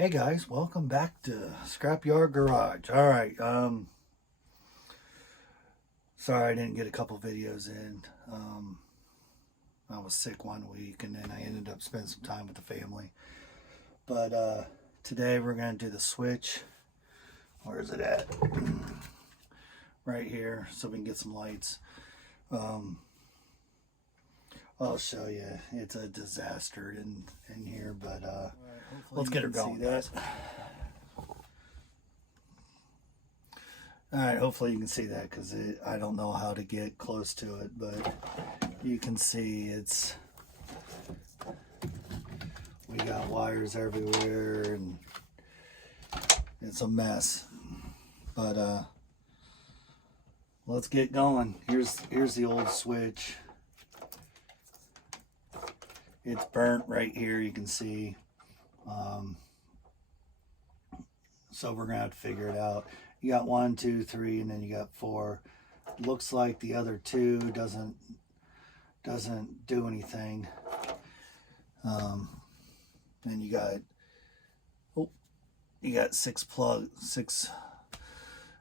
Hey guys, welcome back to Scrapyard Garage. All right, sorry I didn't get a couple videos in. I was sick one week and then I ended up spending some time with the family. But today we're going to do the switch. Where is it at? Right here, so we can get some lights. I'll show you. It's a disaster in here, but right, let's get her going, guys. Alright, hopefully you can see that, because I don't know how to get close to it, but you can see we got wires everywhere and it's a mess. But let's get going. Here's the old switch. It's burnt right here, you can see. So we're gonna have to figure it out. You got 1, 2, 3, and then you got 4. Looks like the other 2 doesn't do anything. And you got 6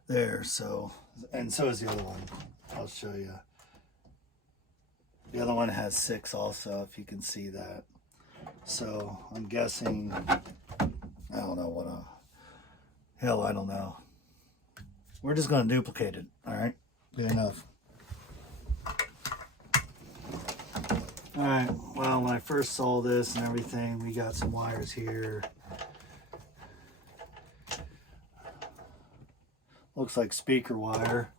there. So, and so is the other one. I'll show you. The other one has 6 also, if you can see that. So I'm guessing, I don't know what hell, I don't know. We're just going to duplicate it, all right? Good enough. All right, well, when I first saw this and everything, we got some wires here. Looks like speaker wire,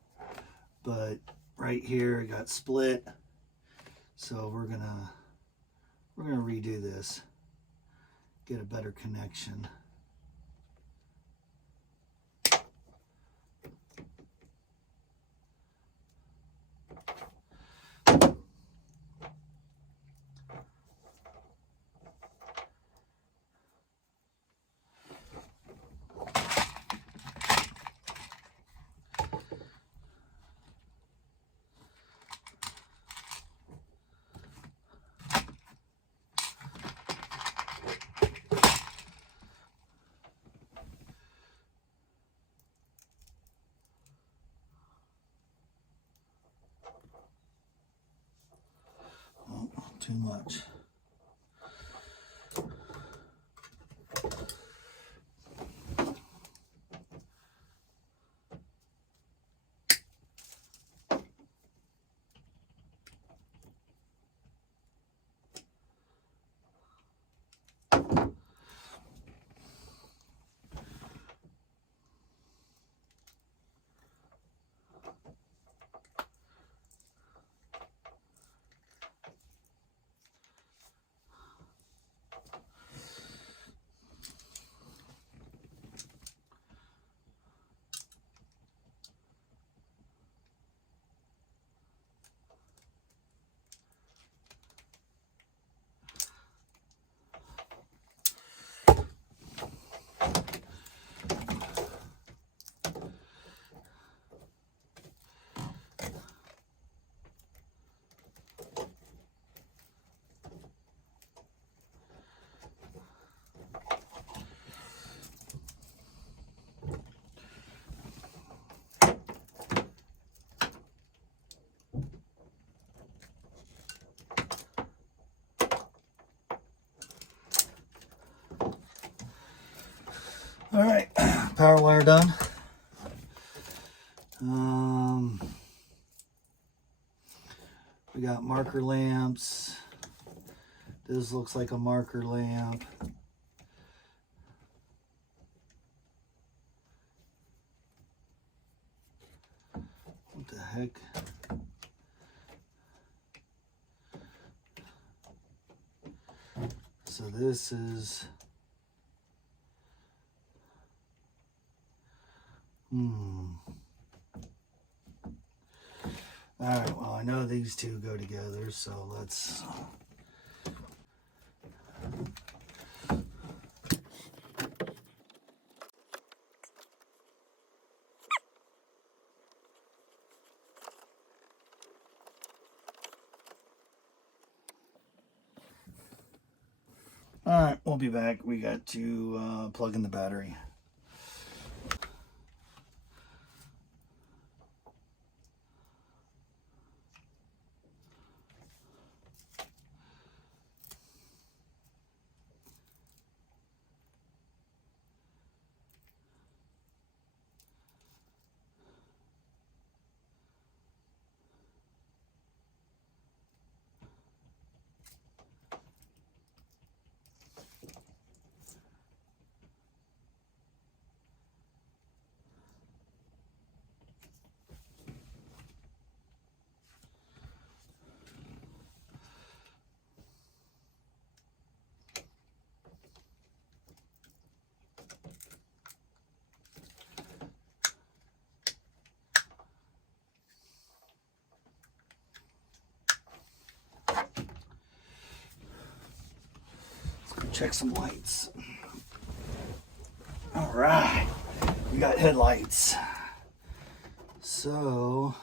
but right here it got split. So we're gonna redo this, get a better connection. Too much. All right, power wire done. We got marker lamps. This looks like a marker lamp. What the heck? So this is all right, well, I know these two go together, so let's All right, we'll be back. We got to plug in the battery. Check some lights. All right, we got headlights. So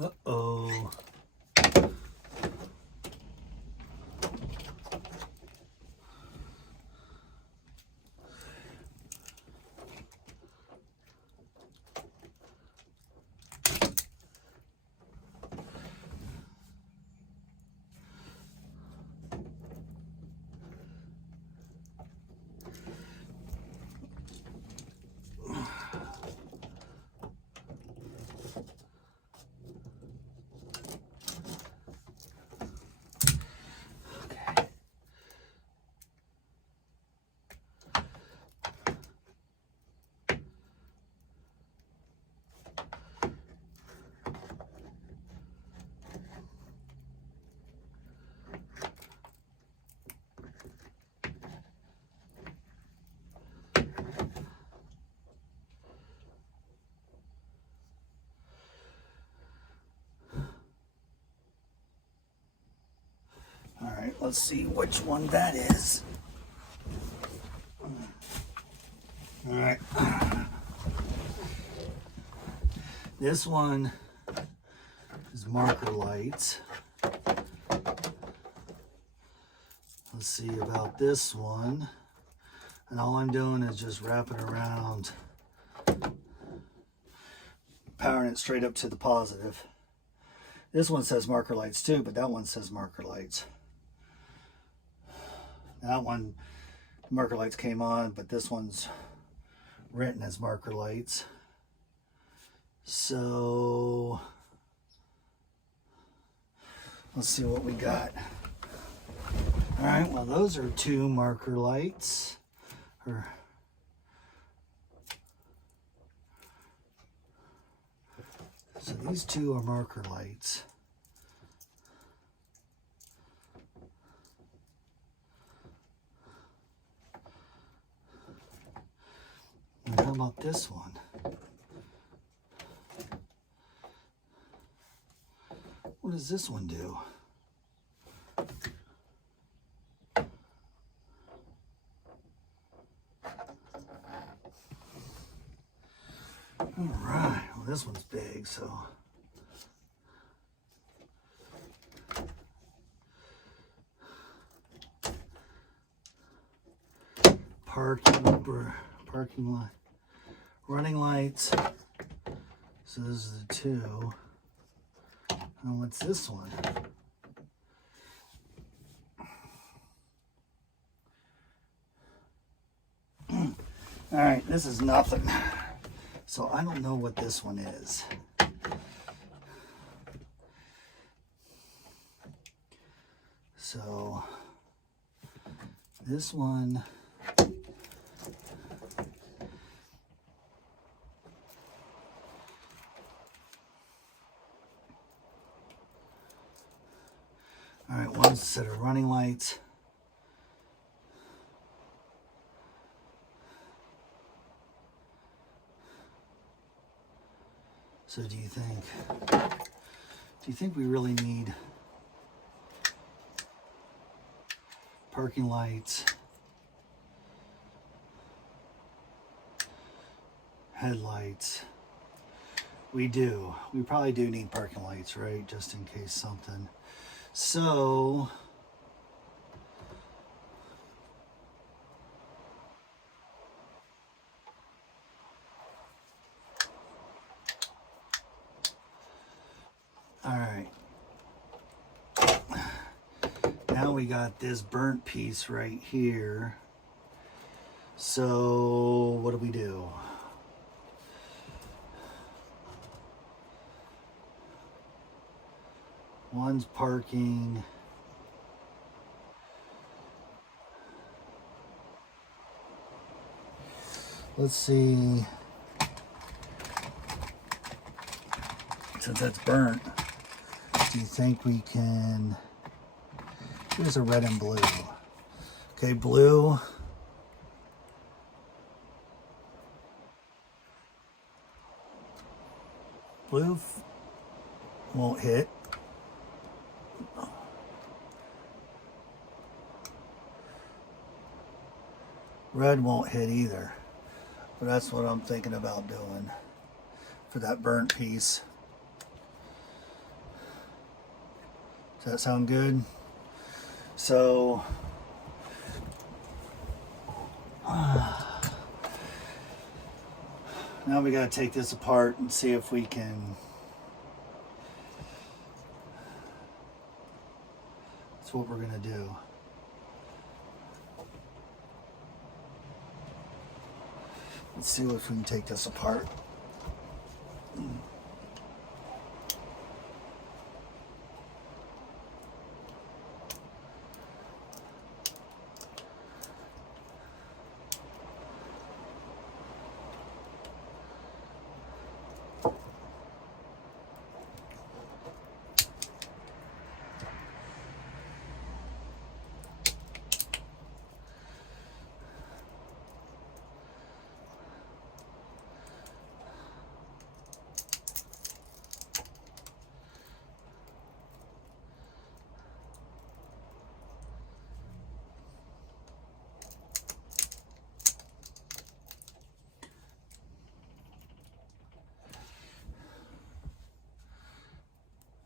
uh-oh. All right, let's see which one that is. All right. This one is marker lights. Let's see about this one. And all I'm doing is just wrapping around, powering it straight up to the positive. This one says marker lights too, but that one says marker lights. That one, marker lights came on, but this one's written as marker lights. So let's see what we got. All right, well, those are 2 marker lights. So these 2 are marker lights. And how about this one? What does this one do? All right, well, this one's big, so. Parking lot, running lights. So this is the 2. And what's this one? All right, this is nothing. So I don't know what this one is. So this one, all right, one's a set of running lights. So do you think we really need parking lights, headlights? We do. We probably do need parking lights, right? Just in case something. So all right. Now we got this burnt piece right here. So what do we do? One's parking. Let's see. Since that's burnt, do you think we can... Here's a red and blue. Okay, blue. Blue won't hit. Red won't hit either. But that's what I'm thinking about doing for that burnt piece. Does that sound good? So now we got to take this apart and see if we can... That's what we're going to do. Let's see if we can take this apart.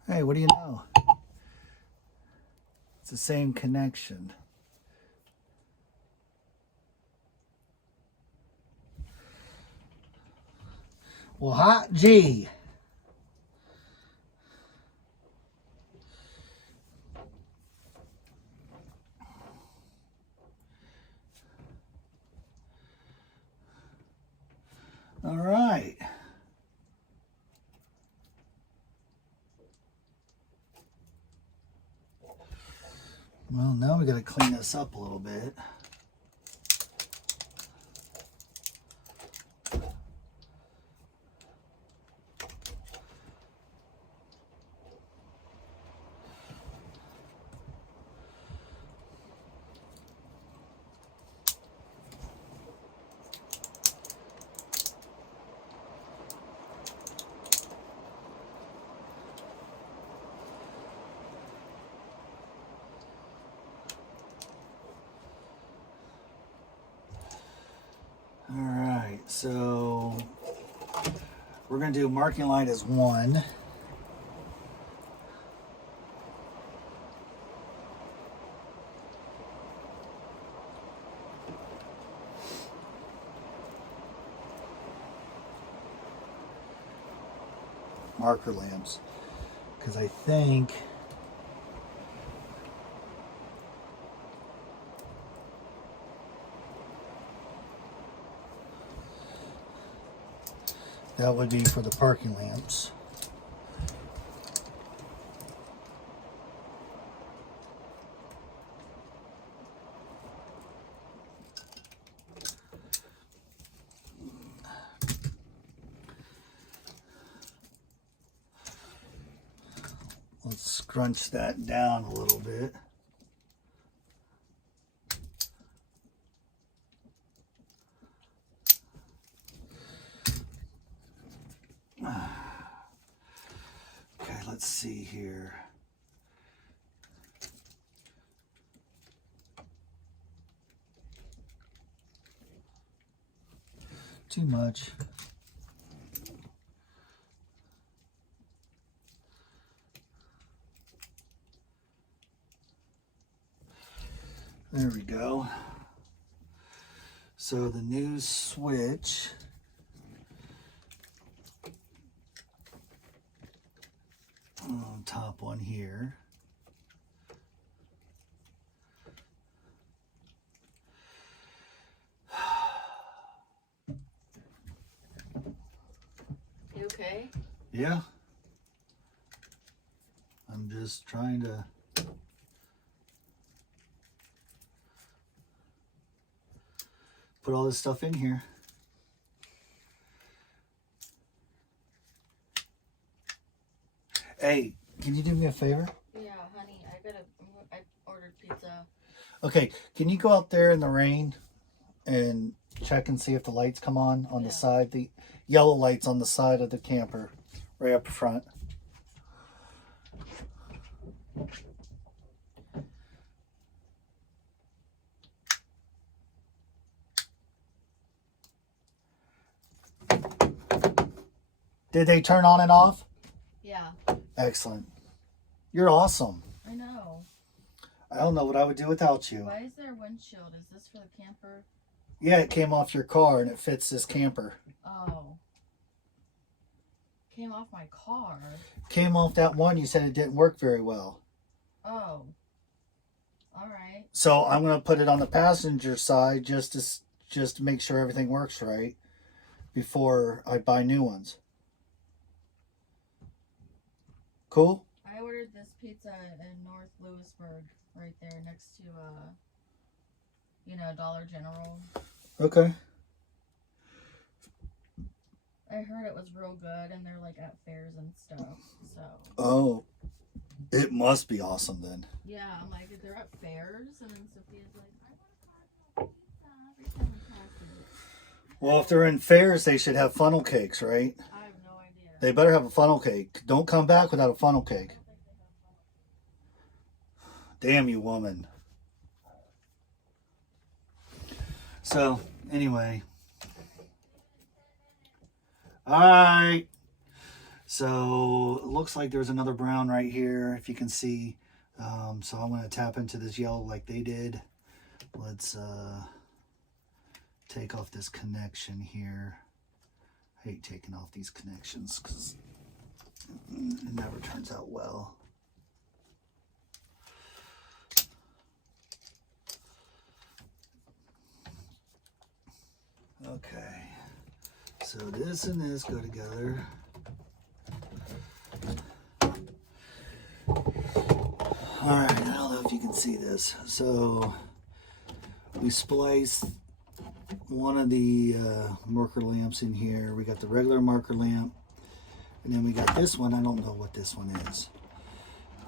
Hey, what do you know? It's the same connection. Well, hot G. All right. Well, now we got to clean this up a little bit. All right, so we're going to do marking light as 1. Marker lamps, because I think that would be for the parking lamps. Let's scrunch that down a little bit. let's see here. Too much. There we go. So the new switch on top one here. You okay? Yeah. I'm just trying to put all this stuff in here. Hey, can you do me a favor? Yeah, honey, I ordered pizza. Okay, can you go out there in the rain and check and see if the lights come on the side, the yellow lights on the side of the camper, right up front. Did they turn on and off? Yeah. Excellent. You're awesome. I know. I don't know what I would do without you. Why is there a windshield? Is this for the camper? Yeah, it came off your car and it fits this camper. Oh. Came off my car. Came off that one. You said it didn't work very well. Oh. All right. So I'm going to put it on the passenger side just to make sure everything works right before I buy new ones. Cool? I ordered this pizza in North Lewisburg, right there next to, Dollar General. Okay. I heard it was real good, and they're like at fairs and stuff. So. Oh, it must be awesome then. Yeah, I'm like, they're at fairs, and then Sophia's like, I want a pizza every time we pass it. Well, if they're in fairs, they should have funnel cakes, right? I have no idea. They better have a funnel cake. Don't come back without a funnel cake. Damn you, woman. So, anyway. Alright. So, it looks like there's another brown right here, if you can see. So, I'm going to tap into this yellow like they did. Let's take off this connection here. I hate taking off these connections because it never turns out well. Okay, so this and this go together. Alright, I don't know if you can see this. So we spliced one of the marker lamps in here. We got the regular marker lamp, and then we got this one. I don't know what this one is.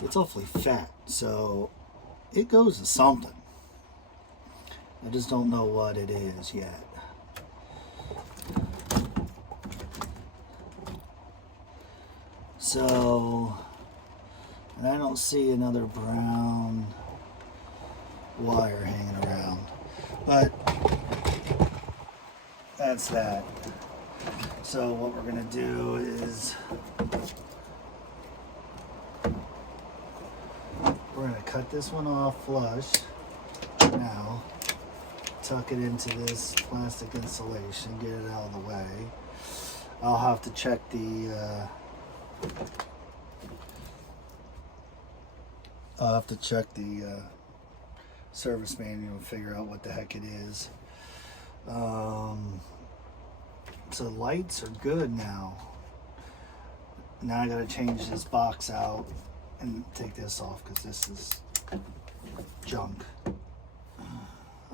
It's awfully fat, so it goes to something. I just don't know what it is yet. So, and I don't see another brown wire hanging around, but that's that. So what we're gonna do is we're gonna cut this one off flush now, tuck it into this plastic insulation, get it out of the way. I'll have to check the service manual and figure out what the heck it is. So lights are good now. Now I gotta change this box out and take this off because this is junk.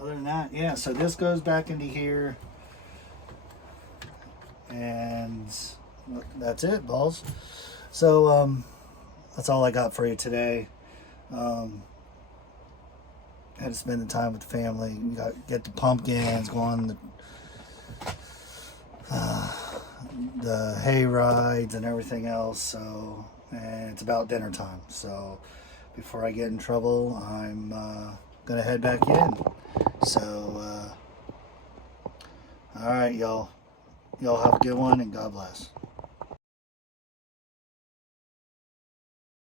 Other than that, yeah, so this goes back into here. And that's it, balls. So that's all I got for you today. Had to spend the time with the family. You got get the pumpkins, go on the the hay rides and everything else. So, and it's about dinner time. So before I get in trouble, I'm gonna head back in. So, all right, y'all. Y'all have a good one, and God bless.